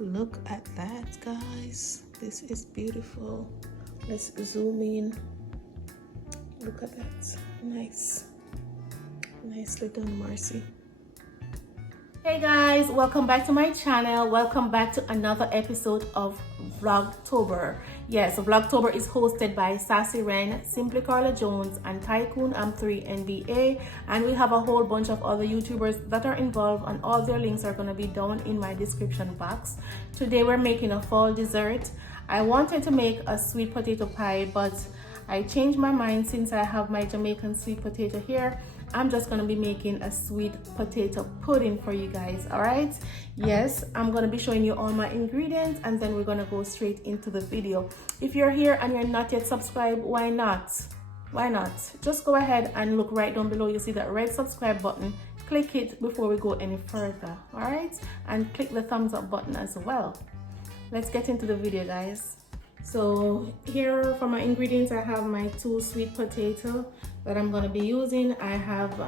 Look at that, guys. This is beautiful. Let's zoom in. Look at that. Nice. Nicely done, Marcy. Hey guys, welcome back to my channel. Welcome back to another episode of Vlogtober. Yes, Vlogtober is hosted by Sassy Ren, Simply Carla Jones, and Tycoon M3 NBA, and we have a whole bunch of other YouTubers that are involved, and all their links are going to be down in my description box. Today we're making a fall dessert. I wanted to make a sweet potato pie, but I changed my mind since I have my Jamaican sweet potato here. I'm just going to be making a sweet potato pudding for you guys. All right, yes, I'm going to be showing you all my ingredients, and then we're going to go straight into the video. If you're here and you're not yet subscribed, why not just go ahead and look right down below. You see that red subscribe button. Click it before we go any further. All right, and click the thumbs up button as well. Let's get into the video, guys. So here for my ingredients, I have my 2 sweet potato that I'm going to be using. I have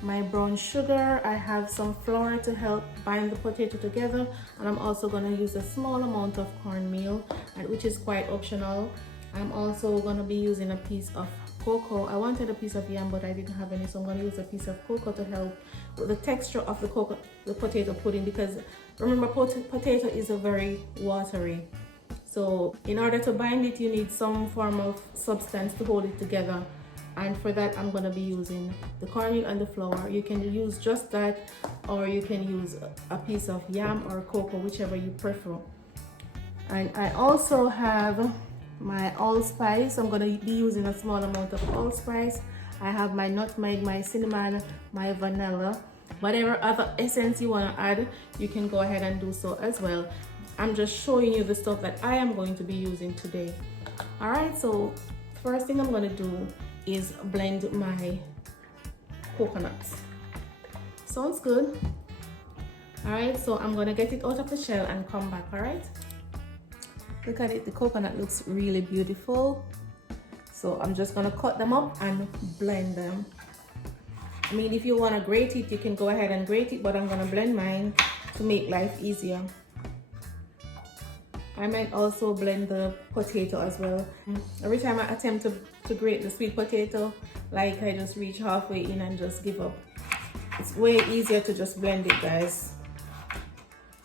my brown sugar, I have some flour to help bind the potato together, and I'm also going to use a small amount of cornmeal, which is quite optional. I'm also going to be using a piece of cocoa. I wanted a piece of yam, but I didn't have any, so I'm going to use a piece of cocoa to help with the texture of the potato pudding, because remember, potato is a very watery. So in order to bind it, you need some form of substance to hold it together. And for that, I'm going to be using the cornmeal and the flour. You can use just that, or you can use a piece of yam or cocoa, whichever you prefer. And I also have my allspice. I'm going to be using a small amount of allspice. I have my nutmeg, my cinnamon, my vanilla. Whatever other essence you want to add, you can go ahead and do so as well. I'm just showing you the stuff that I am going to be using today. All right, so first thing I'm going to do is blend my coconuts. Sounds good. All right, so I'm going to get it out of the shell and come back. All right, look at it. The coconut looks really beautiful. So I'm just going to cut them up and blend them. I mean, if you want to grate it, you can go ahead and grate it, but I'm going to blend mine to make life easier. I might also blend the potato as well. Every time I attempt to grate the sweet potato, like, I just reach halfway in and just give up. It's way easier to just blend it, guys.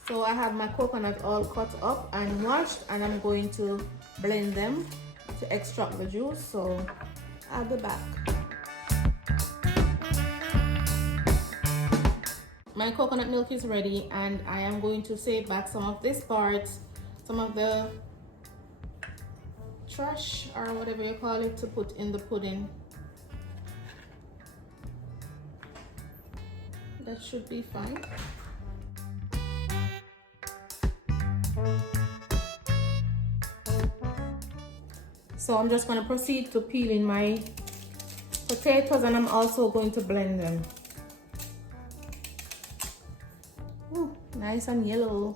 So I have my coconut all cut up and washed, and I'm going to blend them to extract the juice. So I'll be back. My coconut milk is ready, and I am going to save back some of this part, some of the trash or whatever you call it, to put in the pudding. That should be fine. So I'm just going to proceed to peeling my potatoes, and I'm also going to blend them. Ooh, nice and yellow.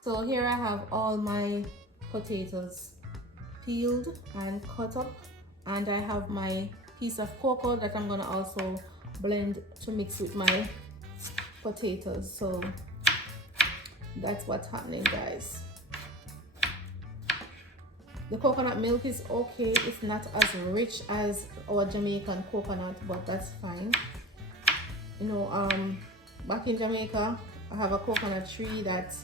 So here I have all my potatoes peeled and cut up, and I have my piece of cocoa that I'm gonna also blend to mix with my potatoes. So that's what's happening, guys. The coconut milk is okay. It's not as rich as our Jamaican coconut, but that's fine. You know, back in Jamaica, I have a coconut tree that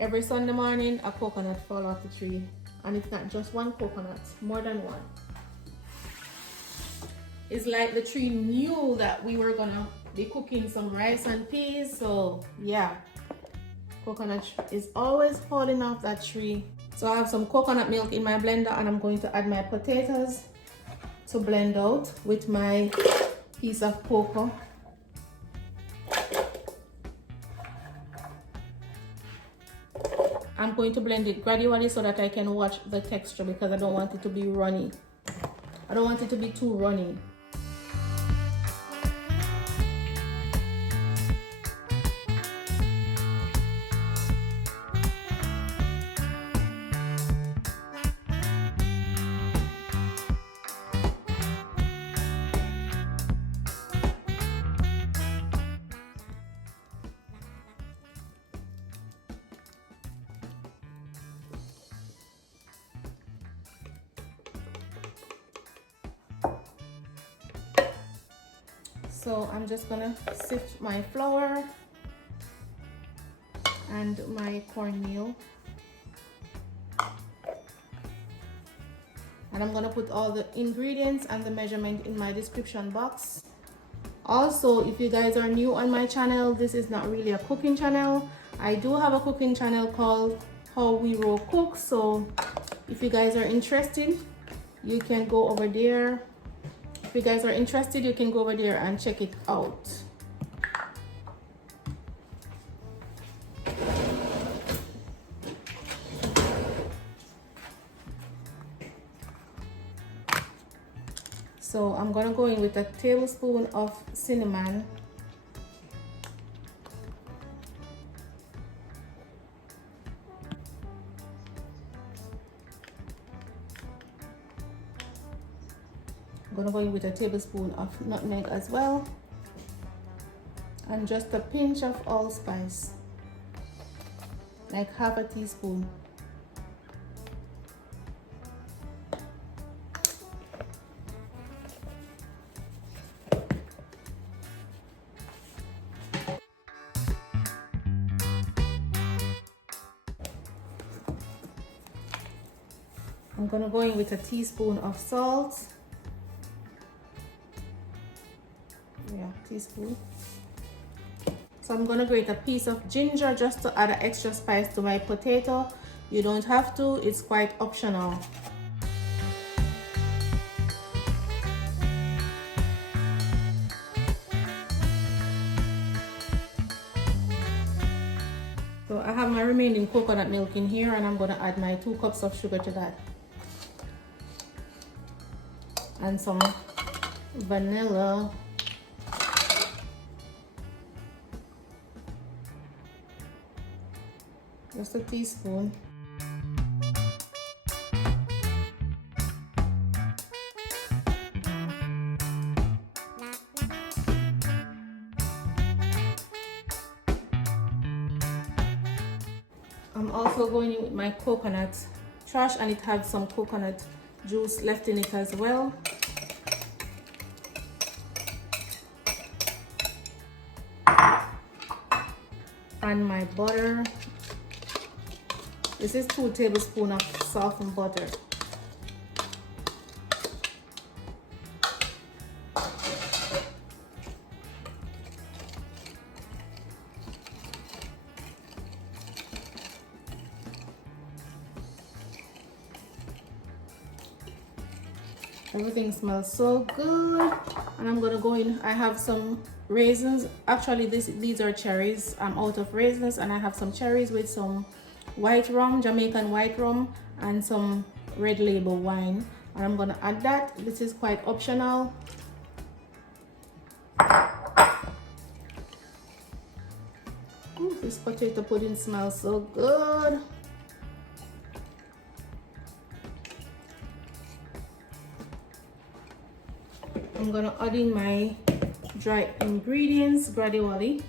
every Sunday morning a coconut fall off the tree, and it's not just one coconut, more than one. It's like the tree knew that we were gonna be cooking some rice and peas, so yeah, coconut is always falling off that tree. So I have some coconut milk in my blender, and I'm going to add my potatoes to blend out with my piece of cocoa. I'm going to blend it gradually so that I can watch the texture, because I don't want it to be runny. I don't want it to be too runny. So I'm just gonna sift my flour and my cornmeal. And I'm gonna put all the ingredients and the measurement in my description box. Also, if you guys are new on my channel, this is not really a cooking channel. I do have a cooking channel called Howwerowe Cook. So if you guys are interested, you can go over there. If you guys are interested, you can go over there and check it out. So I'm gonna go in with a tablespoon of cinnamon. I'm gonna go in with a tablespoon of nutmeg as well. And just a pinch of allspice, like half a teaspoon. I'm gonna go in with a teaspoon of salt. Yeah, teaspoon. So I'm gonna grate a piece of ginger just to add an extra spice to my potato. You don't have to, it's quite optional. So I have my remaining coconut milk in here, and I'm gonna add my 2 cups of sugar to that. And some vanilla. Just a teaspoon. I'm also going in with my coconut trash, and it has some coconut juice left in it as well. And my butter. This is 2 tablespoons of softened butter. Everything smells so good. And I'm gonna go in. I have some raisins. Actually, these are cherries. I'm out of raisins, and I have some cherries with some white rum, Jamaican white rum, and some red label wine. And I'm gonna add that. This is quite optional. Ooh, this potato pudding smells so good. I'm gonna add in my dry ingredients gradually.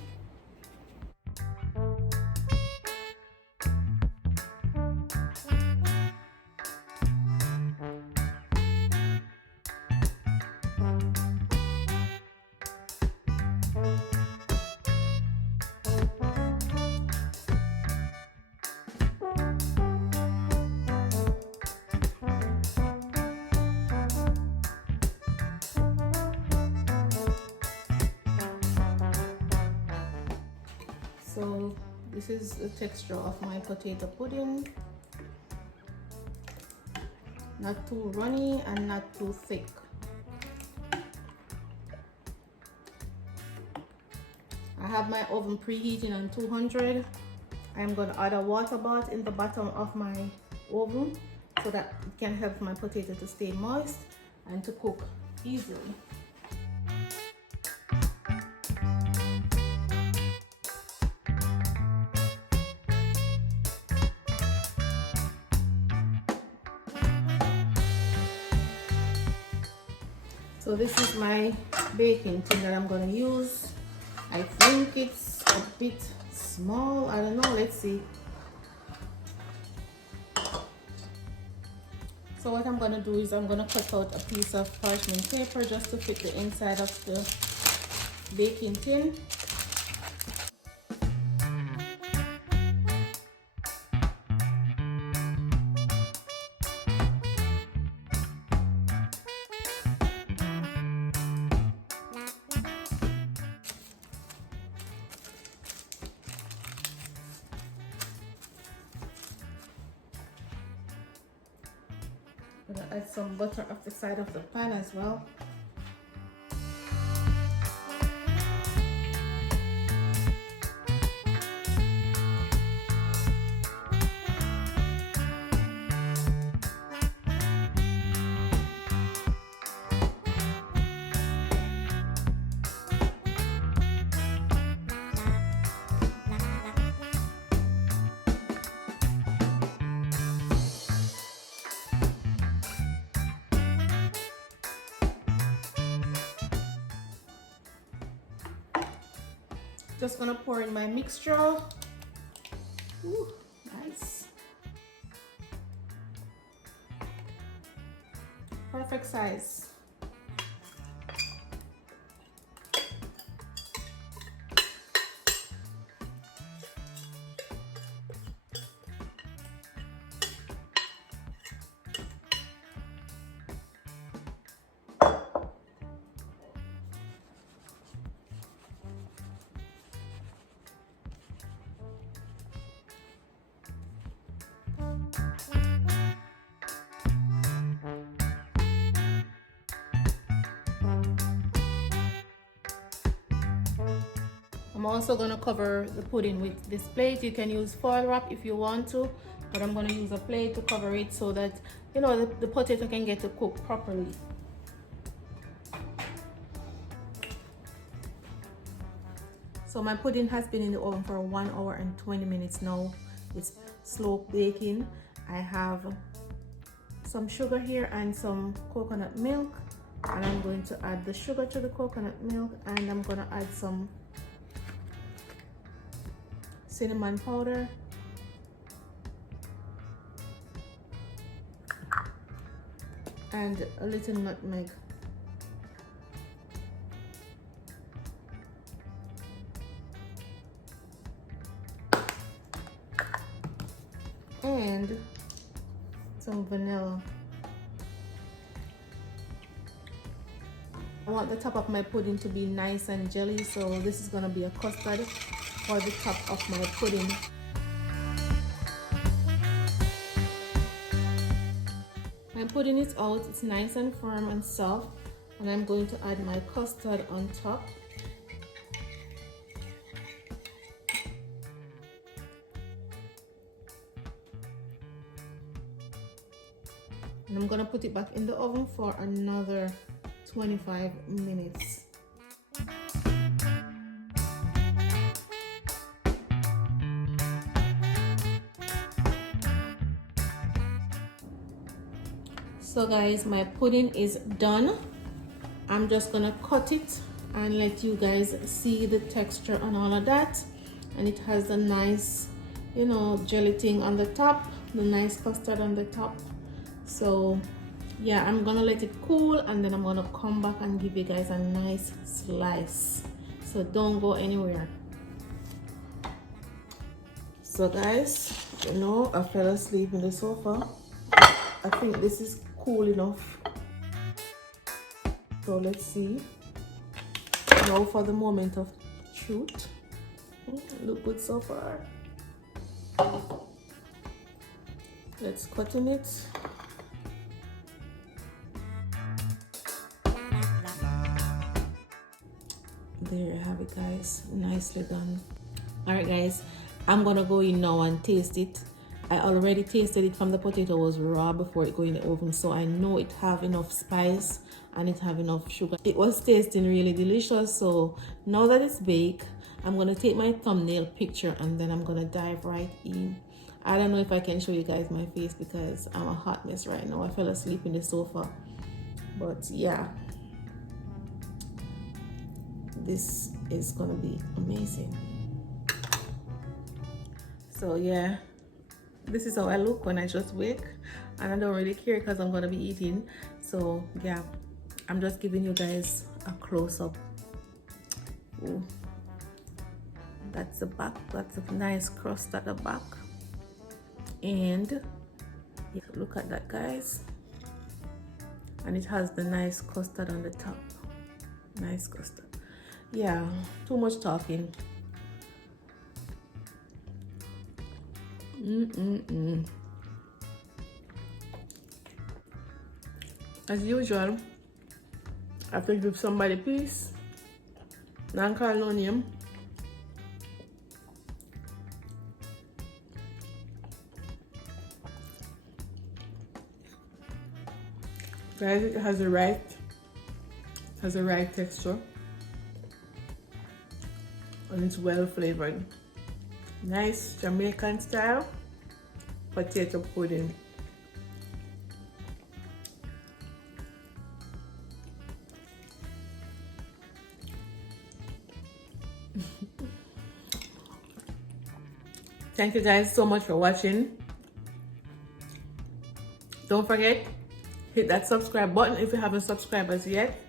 So this is the texture of my potato pudding. Not too runny and not too thick. I have my oven preheating on 200. I'm going to add a water bath in the bottom of my oven so that it can help my potato to stay moist and to cook easily. So this is my baking tin that I'm going to use. I think it's a bit small. I don't know. Let's see. So what I'm going to do is I'm going to cut out a piece of parchment paper just to fit the inside of the baking tin. I'm gonna add some butter off the side of the pan as well. Just gonna pour in my mixture. Ooh, nice. Perfect size. I'm also going to cover the pudding with this plate. You can use foil wrap if you want to, but I'm going to use a plate to cover it so that, you know, the potato can get to cook properly. So my pudding has been in the oven for 1 hour and 20 minutes now. It's slow baking. I have some sugar here and some coconut milk, and I'm going to add the sugar to the coconut milk, and I'm going to add some cinnamon powder, and a little nutmeg. And some vanilla. I want the top of my pudding to be nice and jelly, so this is going to be a custard for the top of my pudding. My pudding is out, it's nice and firm and soft, and I'm going to add my custard on top. And I'm gonna put it back in the oven for another 25 minutes. So guys, my pudding is done. I'm just gonna cut it and let you guys see the texture and all of that. And it has a nice, you know, jelly thing on the top, the nice custard on the top. So yeah, I'm gonna let it cool, and then I'm gonna come back and give you guys a nice slice. So don't go anywhere. So guys, you know, I fell asleep in the sofa. I think this is cool enough. So let's see. Now for the moment of truth. Look good so far. Let's cut in it. There you have it, guys. Nicely done. All right, guys, I'm gonna go in now and taste it. I already tasted it from the potato was raw before it go in the oven, so I know it have enough spice and it have enough sugar. It was tasting really delicious. So now that it's baked, I'm gonna take my thumbnail picture and then I'm gonna dive right in. I don't know if I can show you guys my face because I'm a hot mess right now. I fell asleep in the sofa, but yeah, this is gonna be amazing. So yeah, this is how I look when I just wake, and I don't really care because I'm gonna be eating. So yeah, I'm just giving you guys a close-up. Ooh. That's the back. That's a nice crust at the back. And look at that, guys. And it has the nice custard on the top. Nice custard. Yeah, too much talking. As usual, I have to give somebody peace. Not call no name. Guys, it has the right texture. And it's well flavored. Nice Jamaican style potato pudding. Thank you guys so much for watching. Don't forget, hit that subscribe button if you haven't subscribed as yet.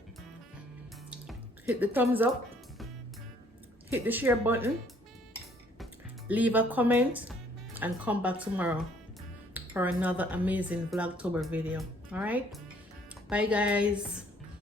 Hit the thumbs up. Hit the share button. Leave a comment and come back tomorrow for another amazing Vlogtober video. All right? Bye, guys.